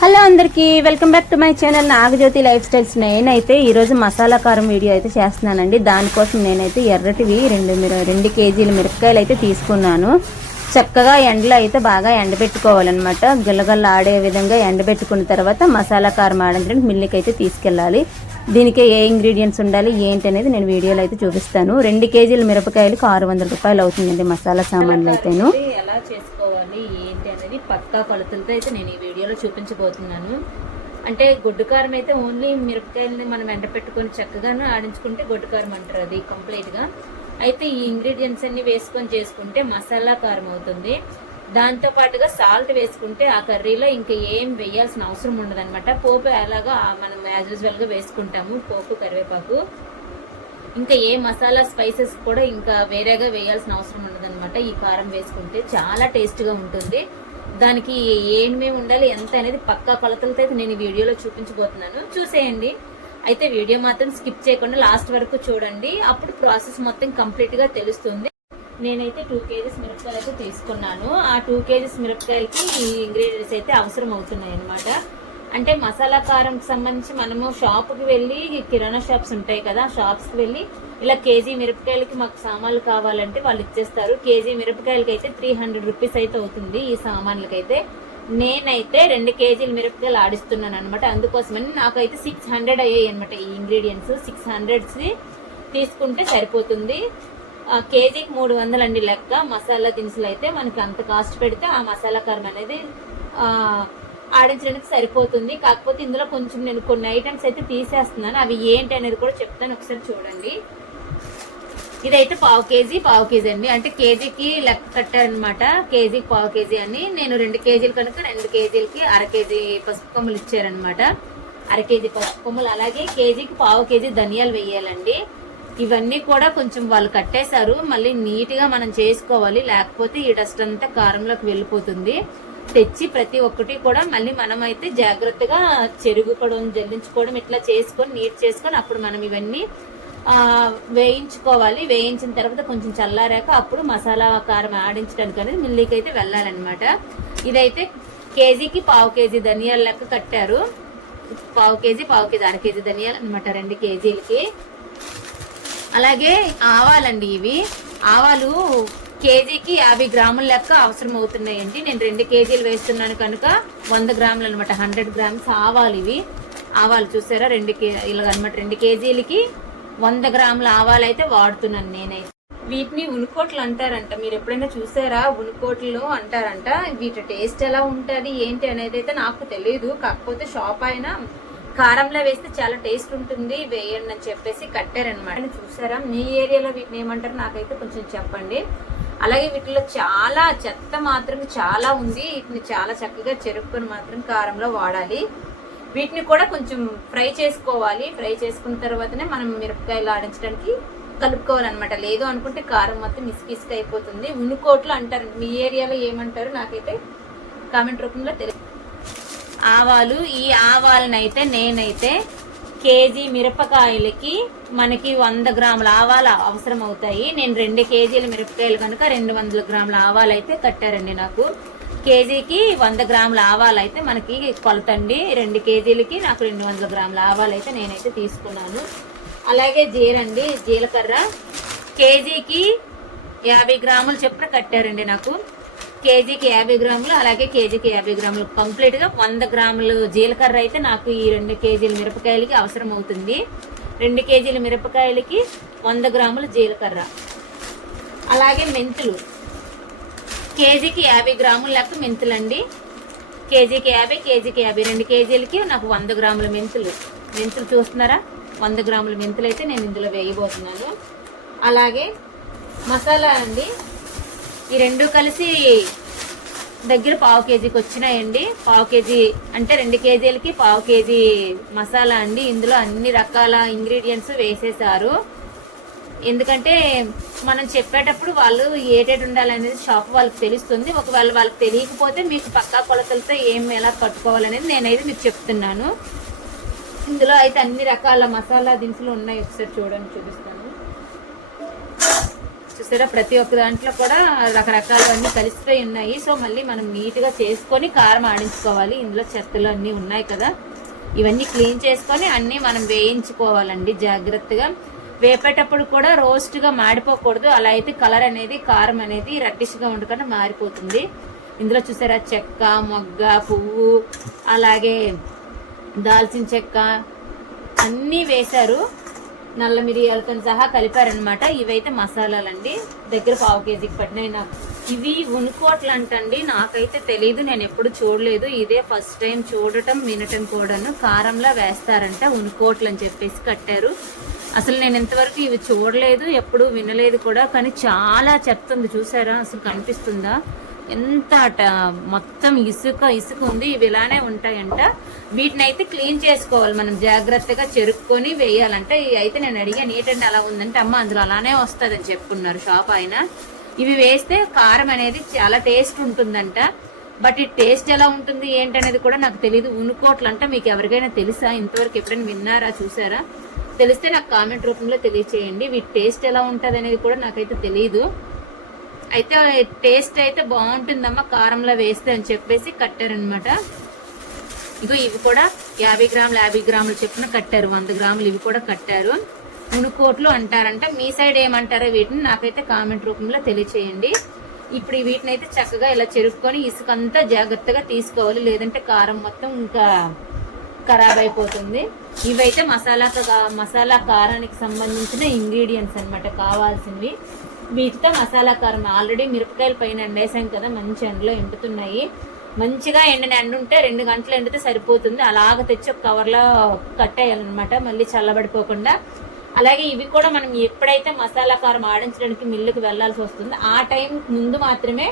Hello అందరికీ welcome back to my channel Nagajyothi life styles. నేనైతే ఈరోజు మసాలా కారం వీడియో అయితే చేస్తున్నానండి. దానికోసం నేనైతే ఎర్రటివి రెండు మిర- రెండు కేజీల మిరపకాయలు అయితే తీసుకున్నాను. చక్కగా ఎండలో అయితే బాగా ఎండబెట్టుకోవాలన్నమాట. గిల్లగల్ల ఆడే విధంగా ఎండబెట్టుకున్న తర్వాత మసాలా కారం ఆడించడానికి మిల్లికి అయితే తీసుకెళ్ళాలి. దీనికి ఏ ఇంగ్రీడియంట్స్ ఉండాలి ఏంటి అనేది నేను వీడియోలో అయితే చూపిస్తాను. రెండు కేజీల మిరపకాయలకు ఆరు వందల రూపాయలు అవుతుందండి మసాలా సామాన్లు అయితేను. ఎలా చేసుకోవాలి ఏంటి అనేది పక్కా కొలతలతో అయితే నేను ఈ వీడియోలో చూపించబోతున్నాను. అంటే గొడ్డు కారం అయితే ఓన్లీ మిరపకాయలని మనం ఎండ పెట్టుకొని చక్కగాను ఆడించుకుంటే గొడ్డు కారం అంటారు అది కంప్లీట్గా. అయితే ఈ ఇంగ్రీడియంట్స్ అన్ని వేసుకొని చేసుకుంటే మసాలా కారం అవుతుంది. దాంతో పాటుగా సాల్ట్ వేసుకుంటే ఆ కర్రీలో ఇంకా ఏం వేయాల్సిన అవసరం ఉండదు అనమాట పోపు ఎలాగా మనం యాజ్ యూజువల్గా వేసుకుంటాము పోపు కరివేపాకు. ఇంకా ఏ మసాలా స్పైసెస్ కూడా ఇంకా వేరేగా వేయాల్సిన అవసరం ఉండదన్నమాట. ఈ కారం వేసుకుంటే చాలా టేస్ట్గా ఉంటుంది. దానికి ఏమేమి ఉండాలి ఎంత అనేది పక్కా కొలతలతో అయితే నేను ఈ వీడియోలో చూపించబోతున్నాను. చూసేయండి. అయితే వీడియో మాత్రం స్కిప్ చేయకుండా లాస్ట్ వరకు చూడండి. అప్పుడు ప్రాసెస్ మొత్తం కంప్లీట్గా తెలుస్తుంది. నేనైతే టూ కేజీస్ మిరపకాయలు అయితే తీసుకున్నాను. ఆ టూ కేజీస్ మిరపకాయలకి ఈ ఇంగ్రీడియంట్స్ అయితే అవసరం అవుతున్నాయి అనమాట అంటే మసాలా కారంకి సంబంధించి మనము షాప్కి వెళ్ళి కిరాణా షాప్స్ ఉంటాయి కదా షాప్స్కి వెళ్ళి ఇలా కేజీ మిరపకాయలకి మాకు సామాన్లు కావాలంటే వాళ్ళు ఇచ్చేస్తారు. కేజీ మిరపకాయలకి అయితే త్రీ హండ్రెడ్ రూపీస్ అయితే అవుతుంది ఈ సామాన్లకైతే. నేనైతే రెండు కేజీల మిరపకాయలు ఆడిస్తున్నాను అనమాట అందుకోసమని నాకైతే సిక్స్ హండ్రెడ్ అయ్యాయి అనమాట ఈ ఇంగ్రీడియంట్స్ సిక్స్ హండ్రెడ్స్ తీసుకుంటే సరిపోతుంది. కేజీకి మూడు వందలు అండి లెక్క. మసాలా దినుసులు అయితే మనకి అంత కాస్ట్ పెడితే ఆ మసాలా కారం అనేది ఆడించడానికి సరిపోతుంది. కాకపోతే ఇందులో కొంచెం నేను కొన్ని ఐటమ్స్ అయితే తీసేస్తున్నాను. అవి ఏంటి అనేది కూడా చెప్తాను. ఒకసారి చూడండి. ఇదైతే పావు కేజీ పావు కేజీ అండి. అంటే కేజీకి లెక్క కట్టారనమాట కేజీకి పావు కేజీ అని. నేను రెండు కేజీలు కనుక రెండు కేజీలకి అర కేజీ పసుపు కొమ్ములు ఇచ్చారనమాట అర కేజీ పసుపు కొమ్ములు. అలాగే కేజీకి పావు కేజీ ధనియాలు వేయాలండి. ఇవన్నీ కూడా కొంచెం వాళ్ళు కట్టేశారు. మళ్ళీ నీట్గా మనం చేసుకోవాలి. లేకపోతే ఈ డస్ట్ అంతా కారంలోకి వెళ్ళిపోతుంది. తెచ్చి ప్రతి ఒక్కటి కూడా మళ్ళీ మనం అయితే జాగ్రత్తగా చెరుగుకోవడం జల్లించుకోవడం ఇట్లా చేసుకొని నీట్ చేసుకొని అప్పుడు మనం ఇవన్నీ ఆ, వేయించుకోవాలి. వేయించిన తర్వాత కొంచెం చల్లారాక అప్పుడు మసాలా కారం ఆడించడానికి అనేది మిల్లీకి అయితే వెళ్ళాలన్నమాట. ఇదైతే కేజీకి పావు కేజీ ధనియాల లెక్క కట్టారు. పావు కేజీ పావు కేజీ అర కేజీ ధనియాలు అనమాట రెండు కేజీలకి. అలాగే ఆవాలండి ఇవి. ఆవాలు కేజీకి యాభై గ్రాముల లెక్క అవసరం అవుతున్నాయండి నేను రెండు కేజీలు వేస్తున్నాను కనుక వంద గ్రాములు అనమాట హండ్రెడ్ గ్రామ్స్ ఆవాలు ఇవి. ఆవాలు చూసారా? రెండు కే ఇలాగనమాట రెండు కేజీలకి వంద గ్రాముల ఆవాలు అయితే వాడుతున్నాను నేనైతే. వీటిని ఉనుకోట్లు అంటారంట. మీరు ఎప్పుడైనా చూసారా? ఉనుకోట్లు అంటారంట. వీటి టేస్ట్ ఎలా ఉంటుంది ఏంటి అనేది అయితే నాకు తెలియదు కాకపోతే షాప్ అయినా కారంలో వేస్తే చాలా టేస్ట్ ఉంటుంది వేయండి అని చెప్పేసి కట్టారనమాట చూసారా మీ ఏరియాలో వీటిని ఏమంటారు నాకైతే కొంచెం చెప్పండి. అలాగే వీటిలో చాలా చెత్త మాత్రం చాలా ఉంది. వీటిని చాలా చక్కగా చెరుపుకొని మాత్రం కారంలో వాడాలి. వీటిని కూడా కొంచెం ఫ్రై చేసుకోవాలి. ఫ్రై చేసుకున్న తర్వాతనే మనం మిరపకాయలు ఆడించడానికి కలుపుకోవాలన్నమాట. లేదు అనుకుంటే కారం మొత్తం ఇసుక ఇసుక అయిపోతుంది. ఉనుకోట్లు అంటారు. మీ ఏరియాలో ఏమంటారు నాకైతే కామెంట్ రూపంలో తెలియదు ఆవాలు ఈ ఆవాలనైతే నేనైతే కేజీ మిరపకాయలకి మనకి వంద గ్రాముల ఆవాలు అవసరం అవుతాయి నేను రెండు కేజీల మిరపకాయలు కనుక రెండు వందల గ్రాముల ఆవాలు అయితే కట్టారండి నాకు. కేజీకి వంద గ్రాముల ఆవాలు అయితే మనకి కొలతండి. రెండు కేజీలకి నాకు రెండు వందల గ్రాముల ఆవాలు అయితే నేనైతే తీసుకున్నాను. అలాగే జీరండి జీలకర్ర. కేజీకి యాభై గ్రాములు చొప్పున కట్టారండి నాకు. కేజీకి యాభై గ్రాములు అలాగే కేజీకి యాభై గ్రాములు. కంప్లీట్గా వంద గ్రాములు జీలకర్ర అయితే నాకు ఈ రెండు కేజీల మిరపకాయలకి అవసరం అవుతుంది రెండు కేజీల మిరపకాయలకి వంద గ్రాముల జీలకర్ర. అలాగే మెంతులు. కేజీకి యాభై గ్రాముల లెక్క మెంతులండి. కేజీకి యాభై కేజీకి యాభై. రెండు కేజీలకి నాకు వంద గ్రాముల మెంతులు. మెంతులు చూస్తున్నారా? వంద గ్రాముల మెంతులు అయితే నేను ఇందులో వేయబోతున్నాను. అలాగే మసాలా అండి. ఈ రెండు కలిసి దగ్గర పావు కేజీకి వచ్చినాయండి. పావు కేజీ అంటే రెండు కేజీలకి పావు కేజీ మసాలా అండి. ఇందులో అన్ని రకాల ఇంగ్రీడియంట్స్ వేసేసారు ఎందుకంటే మనం చెప్పేటప్పుడు వాళ్ళు ఏటేటి ఉండాలనేది షాప్ వాళ్ళకి తెలుస్తుంది. ఒకవేళ వాళ్ళకి తెలియకపోతే మీకు పక్కా కొలతలతో ఏం ఎలా కట్టుకోవాలనేది నేనైతే మీకు చెప్తున్నాను. ఇందులో అయితే అన్ని రకాల మసాలా దినుసులు ఉన్నాయి. ఒకసారి చూడండి చూపిస్తాను. చూసారా? ప్రతి ఒక్క దాంట్లో కూడా రకరకాలవన్నీ కలిసిపోయి ఉన్నాయి. సో మళ్ళీ మనం నీట్గా చేసుకొని కారం ఆడించుకోవాలి. ఇందులో చెత్తలు అన్నీ ఉన్నాయి కదా. ఇవన్నీ క్లీన్ చేసుకొని అన్నీ మనం వేయించుకోవాలండి జాగ్రత్తగా. వేపేటప్పుడు కూడా రోస్ట్గా మాడిపోకూడదు. అలా అయితే కలర్ అనేది కారం అనేది రట్టిష్గా ఉండకుండా మారిపోతుంది. ఇందులో చూసారా? చెక్క మొగ్గ పువ్వు అలాగే దాల్చిన చెక్క అన్నీ వేశారు. నల్ల మిరియాలతో సహా కలిపారనమాట ఇవైతే మసాలాలండి. దగ్గర పావు కేజీకి పట్టినాయి నాకు. ఇవి ఉనుకోట్లు అంటండి నాకైతే తెలియదు నేను ఎప్పుడు చూడలేదు. ఇదే ఫస్ట్ టైం చూడటం వినటం కూడాను. కారంలా వేస్తారంట ఉనుకోట్లు అని చెప్పేసి కట్టారు. అసలు నేను ఇంతవరకు ఇవి చూడలేదు ఎప్పుడు వినలేదు కూడా. కానీ చాలా చెత్త ఉంది చూసారా? అసలు కనిపిస్తుందా? ఎంత అట మొత్తం ఇసుక ఇసుక ఉంది ఇవి ఇలానే ఉంటాయంట. వీటిని అయితే క్లీన్ చేసుకోవాలి మనం జాగ్రత్తగా చెరుక్కొని వేయాలంటే. ఇవి అయితే నేను అడిగాను ఏంటంటే అలా ఉందంటే అమ్మ అందులో అలానే వస్తుందని చెప్పుకున్నారు షాప్ ఆయన. ఇవి వేస్తే కారం అనేది చాలా టేస్ట్ ఉంటుందంట. బట్ ఈ టేస్ట్ ఎలా ఉంటుంది ఏంటనేది కూడా నాకు తెలియదు ఉనుకోట్లు మీకు ఎవరికైనా తెలుసా? ఇంతవరకు ఎప్పుడైనా విన్నారా చూసారా? తెలిస్తే నాకు కామెంట్ రూపంలో తెలియచేయండి. వీటి టేస్ట్ ఎలా ఉంటుంది అనేది కూడా నాకైతే తెలియదు అయితే టేస్ట్ అయితే బాగుంటుందమ్మా కారంలో వేస్తే అని చెప్పేసి కట్టారనమాట ఇగో ఇవి కూడా యాభై గ్రాములు యాభై గ్రాములు చెప్పిన కట్టారు వంద గ్రాములు ఇవి కూడా కట్టారు. మునుకోట్లు అంటారంట. మీ సైడ్ ఏమంటారో వీటిని నాకైతే కామెంట్ రూపంలో తెలియచేయండి. ఇప్పుడు ఈ వీటిని అయితే చక్కగా ఇలా చెరుక్కొని ఇసుకంతా జాగ్రత్తగా తీసుకోవాలి. లేదంటే కారం మొత్తం ఇంకా ఖరాబ్ అయిపోతుంది. ఇవైతే మసాలా కా- మసాలా కారానికి సంబంధించిన ఇంగ్రీడియంట్స్ అన్నమాట కావాల్సినవి. వీటితో మసాలా కారం. ఆల్రెడీ మిరపకాయల పైన ఎండేసాం కదా మంచి ఎండలో ఎండుతున్నాయి. మంచిగా ఎండిన ఎండ ఉంటే రెండు గంటలు ఎండితే సరిపోతుంది. అలాగ తెచ్చి ఒక కవర్లో కట్టేయాలన్నమాట మళ్ళీ చల్లబడిపోకుండా. అలాగే ఇవి కూడా మనం ఎప్పుడైతే మసాలా కారం ఆడించడానికి మిల్లుకి వెళ్ళాల్సి వస్తుందో ఆ టైం ముందు మాత్రమే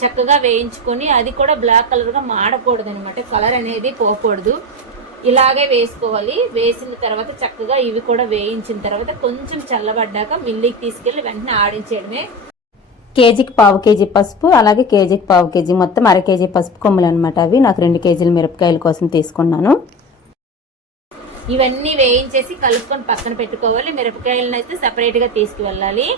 చక్కగా వేయించుకొని అది కూడా బ్లాక్ కలర్గా మాడకూడదు అనమాట కలర్ అనేది పోకూడదు. ఇలాగే వేసుకోవాలి. వేసిన తర్వాత చక్కగా ఇవి కూడా వేయించిన తర్వాత కొంచెం చల్లబడ్డాక మిల్లికి తీసుకెళ్ళి వెంటనే ఆడించేయడమే. కేజీకి పావు కేజీ పసుపు అలాగే కేజీకి పావు కేజీ మొత్తం అర కేజీ పసుపు కొమ్ములు అనమాట అవి. నాకు రెండు కేజీల మిరపకాయల కోసం తీసుకున్నాను. ఇవన్నీ వేయించేసి కలుపుకొని పక్కన పెట్టుకోవాలి. మిరపకాయలను అయితే separate గా తీసుకువెళ్ళాలి.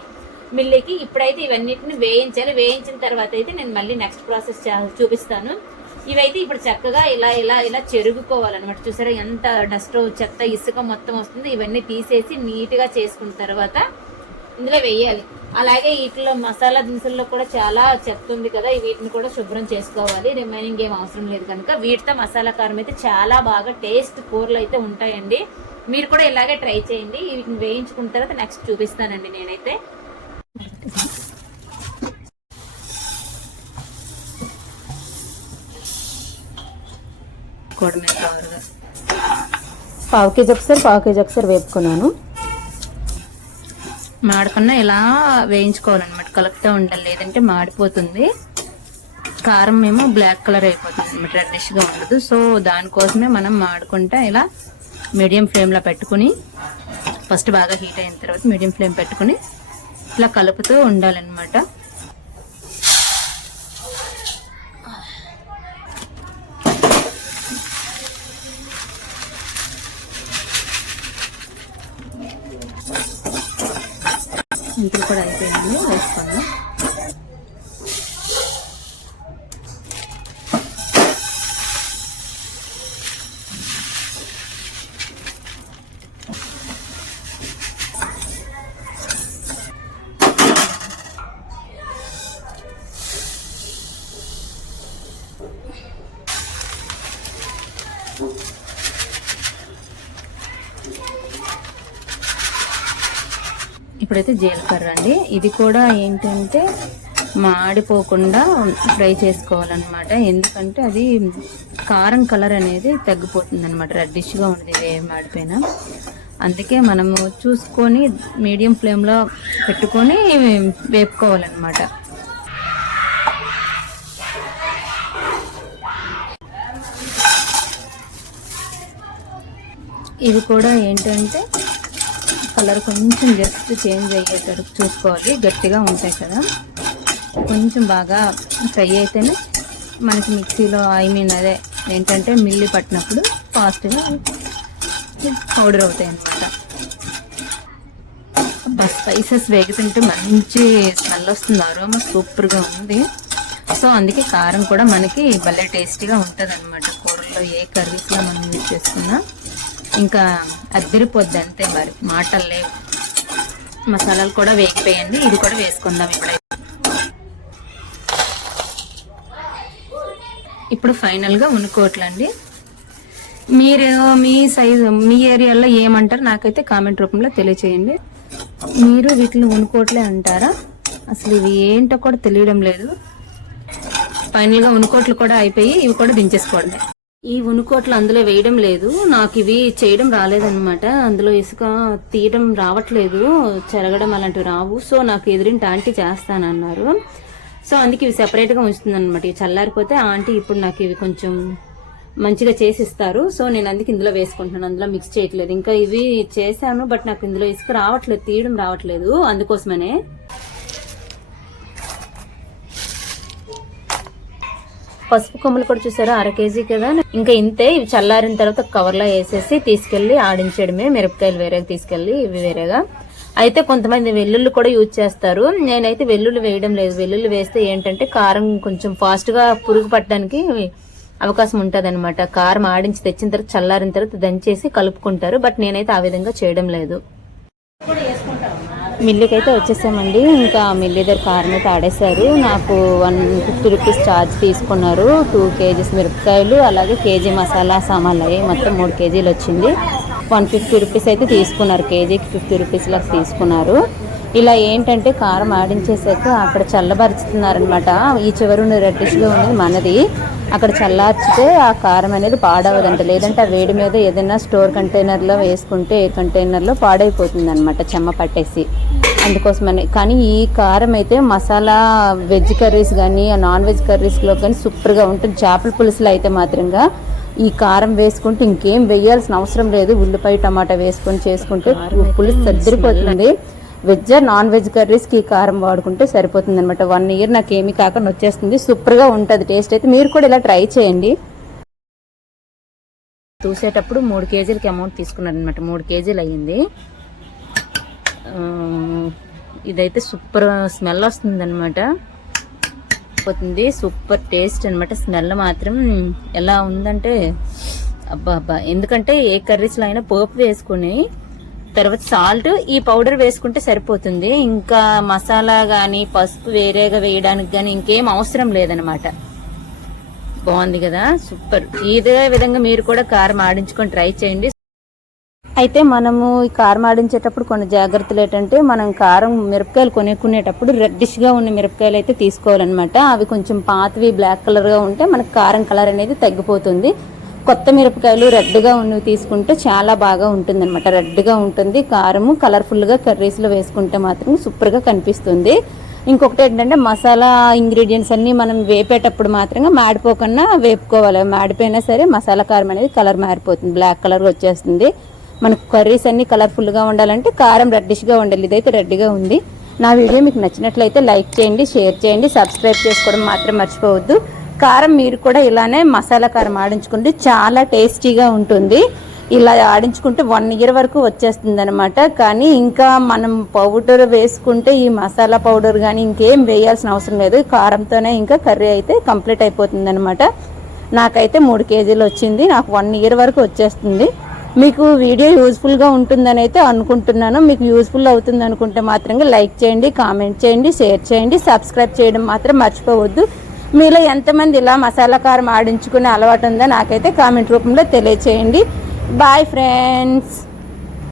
మిల్లికి ఇప్పుడైతే ఇవన్నిటిని వేయించాలి. వేయించిన తర్వాత అయితే నేను మళ్ళీ నెక్స్ట్ ప్రాసెస్ చూపిస్తాను. ఇవైతే ఇప్పుడు చక్కగా ఇలా ఇలా ఇలా చెరుగుకోవాలన్నమాట. చూసారా ఎంత డస్ట్ చెత్త ఇసుక మొత్తం వస్తుంది. ఇవన్నీ తీసేసి నీట్గా చేసుకున్న తర్వాత ఇందులో వేయాలి. అలాగే వీటిలో మసాలా దినుసుల్లో కూడా చాలా చెత్త ఉంది కదా వీటిని కూడా శుభ్రం చేసుకోవాలి. రిమైనింగ్ ఏం అవసరం లేదు కనుక. వీటితో మసాలా కారం అయితే చాలా బాగా టేస్ట్ కూరలు అయితే ఉంటాయండి. మీరు కూడా ఇలాగే ట్రై చేయండి. వీటిని వేయించుకున్న తర్వాత నెక్స్ట్ చూపిస్తానండి నేనైతే. పావు కేజీ ఒకసారి పావు కేజీ ఒకసారి వేపుకున్నాను. మాడకుండా ఇలా వేయించుకోవాలన్నమాట. కలుపుతూ ఉండాలి లేదంటే మాడిపోతుంది. కారం ఏమో బ్లాక్ కలర్ అయిపోతుంది అనమాట రెడ్డిష్గా ఉండదు. సో దానికోసమే మనం మాడుకుంటా ఇలా మీడియం ఫ్లేమ్లో పెట్టుకుని ఫస్ట్ బాగా హీట్ అయిన తర్వాత మీడియం ఫ్లేమ్ పెట్టుకుని ఇలా కలుపుతూ ఉండాలన్నమాట. ఇంట్లో కూడా అయిపోయింది వేసుకుందాం ఇప్పుడైతే జీలకర్ర అండి. ఇది కూడా ఏంటంటే మాడిపోకుండా ఫ్రై చేసుకోవాలన్నమాట. ఎందుకంటే అది కారం కలర్ అనేది తగ్గిపోతుంది అనమాట రెడ్డిష్గా ఉంటుంది ఇది మాడిపోయినా. అందుకే మనము చూసుకొని మీడియం ఫ్లేమ్లో పెట్టుకొని వేపుకోవాలన్నమాట. ఇది కూడా ఏంటంటే కలర్ కొంచెం జస్ట్ చేంజ్ అయ్యేటట్టు చూసుకోవాలి. గట్టిగా ఉంటాయి కదా. కొంచెం బాగా ఫ్రై అయితేనే మనకి మిక్సీలో ఐ మీన్ అదే ఏంటంటే మిల్లి పట్టినప్పుడు ఫాస్ట్గా పౌడర్ అవుతాయి అన్నమాట. స్పైసెస్ వేగుతుంటే మంచి స్మెల్ వస్తుంది. అరోమా సూపర్గా ఉంది. సో అందుకే కారం కూడా మనకి భలే టేస్టీగా ఉంటుంది అనమాట కూరల్లో ఏ కర్రీస్లో మనం యూజ్ చేసుకున్నా. ఇంకా అద్దరిపోద్ది అంతే మరి. మాటలు లేవు మసాలాలు కూడా వేగిపోయండి. ఇది కూడా వేసుకుందాం ఇప్పుడైతే ఇప్పుడు ఫైనల్గా ఉనుకోవట్లండి మీరు మీ సైజు మీ ఏరియాలో ఏమంటారు నాకైతే కామెంట్ రూపంలో తెలియచేయండి. మీరు వీటిని ఉనుకోట్లే అంటారా? అసలు ఇవి ఏంటో కూడా తెలియడం లేదు. ఫైనల్గా ఉనుకోట్లు కూడా అయిపోయి ఇవి కూడా దించేసుకోవడమే ఈ ఉనుకోట్లు అందులో వేయడం లేదు. నాకు ఇవి చేయడం రాలేదన్నమాట. అందులో ఇసుక తీయడం రావట్లేదు. చెరగడం అలాంటివి రావు. సో నాకు ఎదురింటి ఆంటీ చేస్తానన్నారు. సో అందుకే ఇవి సెపరేట్గా ఉంచుతుంది అనమాట ఇవి చల్లారిపోతే ఆంటీ ఇప్పుడు నాకు ఇవి కొంచెం మంచిగా చేసి ఇస్తారు సో నేను అందుకే ఇందులో వేసుకుంటున్నాను. అందులో మిక్స్ చేయట్లేదు. ఇంకా ఇవి చేశాను బట్ నాకు ఇందులో ఇసుక రావట్లేదు తీయడం రావట్లేదు అందుకోసమనే. పసుపు కొమ్ములు కూడా చూసారా? అర కేజీ కదా. ఇంకా ఇంతే ఇవి చల్లారిన తర్వాత కవర్లో వేసేసి తీసుకెళ్ళి ఆడించడమే. మిరపకాయలు వేరేగా తీసుకెళ్ళి ఇవి వేరేగా. అయితే కొంతమంది వెల్లుల్లి కూడా యూజ్ చేస్తారు. నేనైతే వెల్లుల్లి వేయడం లేదు. వెల్లుల్లి వేస్తే ఏంటంటే కారం కొంచెం ఫాస్ట్గా పురుగు పట్టడానికి అవకాశం ఉంటుంది అనమాట కారం ఆడించి తెచ్చిన తర్వాత చల్లారిన తర్వాత దంచేసి కలుపుకుంటారు. బట్ నేనైతే ఆ విధంగా చేయడం లేదు. మిల్లుకి అయితే వచ్చేసామండి. ఇంకా మిల్లు దగ్గర కార్ అయితే ఆడేశారు నాకు వన్ ఫిఫ్టీ రూపీస్ ఛార్జ్ తీసుకున్నారు. టూ కేజీస్ మిరపకాయలు అలాగే కేజీ మసాలా సామాన్లు అయ్యి మొత్తం మూడు కేజీలు వచ్చింది వన్ ఫిఫ్టీ రూపీస్ అయితే తీసుకున్నారు. కేజీకి ఫిఫ్టీ రూపీస్ లాగా తీసుకున్నారు. ఇలా ఏంటంటే కారం ఆడించేసాక అక్కడ చల్లబరుచుతున్నారనమాట ఈ చివరి రెడ్డిష్గా ఉన్నది మనది. అక్కడ చల్లార్చితే ఆ కారం అనేది పాడవదంట. లేదంటే ఆ వేడి మీద ఏదైనా స్టోర్ కంటైనర్లో వేసుకుంటే ఎయిర్ కంటైనర్లో పాడైపోతుంది అనమాట చెమ్మ పట్టేసి. అందుకోసమని. కానీ ఈ కారం అయితే మసాలా వెజ్ కర్రీస్ కానీ నాన్ వెజ్ కర్రీస్లో కానీ సూపర్గా ఉంటుంది చేపల పులుసులో అయితే మాత్రంగా ఈ కారం వేసుకుంటే ఇంకేం వేయాల్సిన అవసరం లేదు. ఉల్లిపాయ టమాటా వేసుకొని చేసుకుంటే పులుసు సర్దిరిపోతుంది. వెజ్ నాన్ వెజ్ కర్రీస్కి ఈ కారం వాడుకుంటే సరిపోతుంది అనమాట వన్ ఇయర్ నాకు ఏమి కాకుండా వచ్చేస్తుంది. సూపర్గా ఉంటుంది. టేస్ట్ అయితే మీరు కూడా ఇలా ట్రై చేయండి. చూసేటప్పుడు మూడు కేజీలకి అమౌంట్ తీసుకున్నారు అనమాట మూడు కేజీలు అయ్యింది. ఇదైతే సూపర్ స్మెల్ వస్తుంది అనమాట పోతుంది. సూపర్ టేస్ట్ అనమాట స్మెల్ మాత్రం ఎలా ఉందంటే అబ్బా అబ్బా. ఎందుకంటే ఏ కర్రీస్లో అయినా పోపు వేసుకుని తర్వాత సాల్ట్ ఈ పౌడర్ వేసుకుంటే సరిపోతుంది. ఇంకా మసాలా కానీ పసుపు వేరేగా వేయడానికి కానీ ఇంకేం అవసరం లేదనమాట. బాగుంది కదా? సూపర్. ఇదే విధంగా మీరు కూడా కారం ఆడించుకొని ట్రై చేయండి. అయితే మనము ఈ కారం ఆడించేటప్పుడు కొన్ని జాగ్రత్తలు ఏంటంటే మనం కారం మిరపకాయలు కొనుక్కునేటప్పుడు రెడ్డిష్గా ఉన్న మిరపకాయలు అయితే తీసుకోవాలన్నమాట. అవి కొంచెం పాతవి బ్లాక్ కలర్గా ఉంటే మనకు కారం కలర్ అనేది తగ్గిపోతుంది. కొత్త మిరపకాయలు రెడ్గా ఉన్నవి తీసుకుంటే చాలా బాగా ఉంటుంది అనమాట రెడ్గా ఉంటుంది. కారము కలర్ఫుల్గా కర్రీస్లో వేసుకుంటే మాత్రం సూపర్గా కనిపిస్తుంది. ఇంకొకటి ఏంటంటే మసాలా ఇంగ్రీడియంట్స్ అన్నీ మనం వేపేటప్పుడు మాత్రంగా మాడిపోకుండా వేపుకోవాలి. మాడిపోయినా సరే మసాలా కారం అనేది కలర్ మారిపోతుంది. బ్లాక్ కలర్ వచ్చేస్తుంది. మనకు కర్రీస్ అన్నీ కలర్ఫుల్గా ఉండాలంటే కారం రెడ్డిష్గా ఉండాలి. ఇదైతే రెడ్డిగా ఉంది. నా వీడియో మీకు నచ్చినట్లయితే లైక్ చేయండి షేర్ చేయండి సబ్స్క్రైబ్ చేసుకోవడం మాత్రం మర్చిపోవద్దు. కారం మీరు కూడా ఇలానే మసాలా కారం ఆడించుకుంటే చాలా టేస్టీగా ఉంటుంది. ఇలా ఆడించుకుంటే వన్ ఇయర్ వరకు వచ్చేస్తుంది అనమాట కానీ ఇంకా మనం పౌడర్ వేసుకుంటే ఈ మసాలా పౌడర్ కానీ ఇంకేం వేయాల్సిన అవసరం లేదు. కారంతోనే ఇంకా కర్రీ అయితే కంప్లీట్ అయిపోతుంది అనమాట నాకైతే మూడు కేజీలు వచ్చింది. నాకు వన్ ఇయర్ వరకు వచ్చేస్తుంది. మీకు వీడియో యూజ్ఫుల్గా ఉంటుందని అయితే అనుకుంటున్నాను. మీకు యూజ్ఫుల్ అవుతుంది అనుకుంటే మాత్రంగా లైక్ చేయండి కామెంట్ చేయండి షేర్ చేయండి. సబ్స్క్రైబ్ చేయడం మాత్రం మర్చిపోవద్దు. మీలో ఎంతమంది ఇలా మసాలా కారం ఆడించుకునే అలవాటు ఉందో నాకైతే కామెంట్ రూపంలో తెలియచేయండి. Bye friends